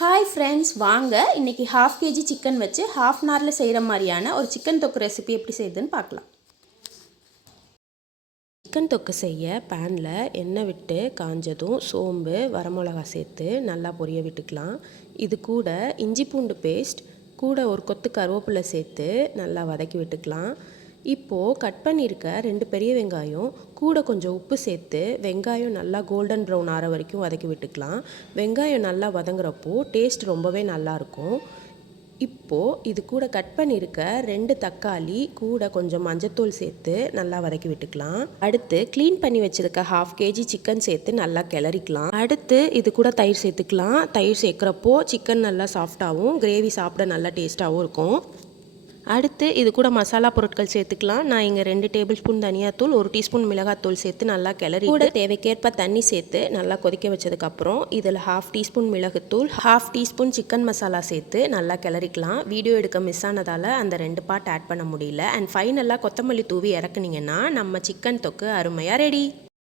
Hi friends, வாங்க இன்றைக்கி ½ kg chicken வச்சு ½ அன் ஹவரில் செய்கிற மாதிரியான ஒரு சிக்கன் தொக்கு ரெசிபி எப்படி செய்யுதுன்னு பார்க்கலாம். சிக்கன் தொக்கு செய்ய பேனில் எண்ணெய் விட்டு காஞ்சதும் சோம்பு வரமிளகா சேர்த்து நல்லா பொரிய விட்டுக்கலாம். இது கூட இஞ்சி பூண்டு பேஸ்ட் கூட ஒரு கொத்து கருவேப்பிலை சேர்த்து நல்லா வதக்கி விட்டுக்கலாம். இப்போது கட் பண்ணியிருக்க 2 பெரிய வெங்காயம் கூட கொஞ்சம் உப்பு சேர்த்து வெங்காயம் நல்லா கோல்டன் ப்ரௌன் ஆகிற வரைக்கும் வதக்கி விட்டுக்கலாம். வெங்காயம் நல்லா வதங்குறப்போ டேஸ்ட் ரொம்பவே நல்லாயிருக்கும். இப்போது இது கூட கட் பண்ணியிருக்க 2 தக்காளி கூட கொஞ்சம் மஞ்சத்தூள் சேர்த்து நல்லா வதக்கி விட்டுக்கலாம். அடுத்து க்ளீன் பண்ணி வச்சுருக்க ½ kg சிக்கன் சேர்த்து நல்லா கிளறிக்கலாம். அடுத்து இது கூட தயிர் சேர்த்துக்கலாம். தயிர் சேர்க்குறப்போ சிக்கன் நல்லா சாஃப்டாகவும் கிரேவி சாப்பிட நல்லா டேஸ்ட்டாகவும் இருக்கும். அடுத்து இது கூட மசாலா பொருட்கள் சேர்த்துக்கலாம். நான் இங்கே 2 டேபிள் ஸ்பூன் தனியாத்தூள் 1 டீஸ்பூன் மிளகாத்தூள் சேர்த்து நல்லா கிளறி கூட தேவைக்கேற்ப தண்ணி சேர்த்து நல்லா கொதிக்க வச்சதுக்கப்புறம் இதில் ½ டீஸ்பூன் மிளகுத்தூள் ½ டீஸ்பூன் சிக்கன் மசாலா சேர்த்து நல்லா கிளறிக்கலாம். வீடியோ எடுக்க மிஸ் ஆனதால் அந்த 2 பார்ட் ஆட் பண்ண முடியல. அண்ட் ஃபைனலாக கொத்தமல்லி தூவி இறக்குனீங்கன்னா நம்ம சிக்கன் தொக்கு அருமையாக ரெடி.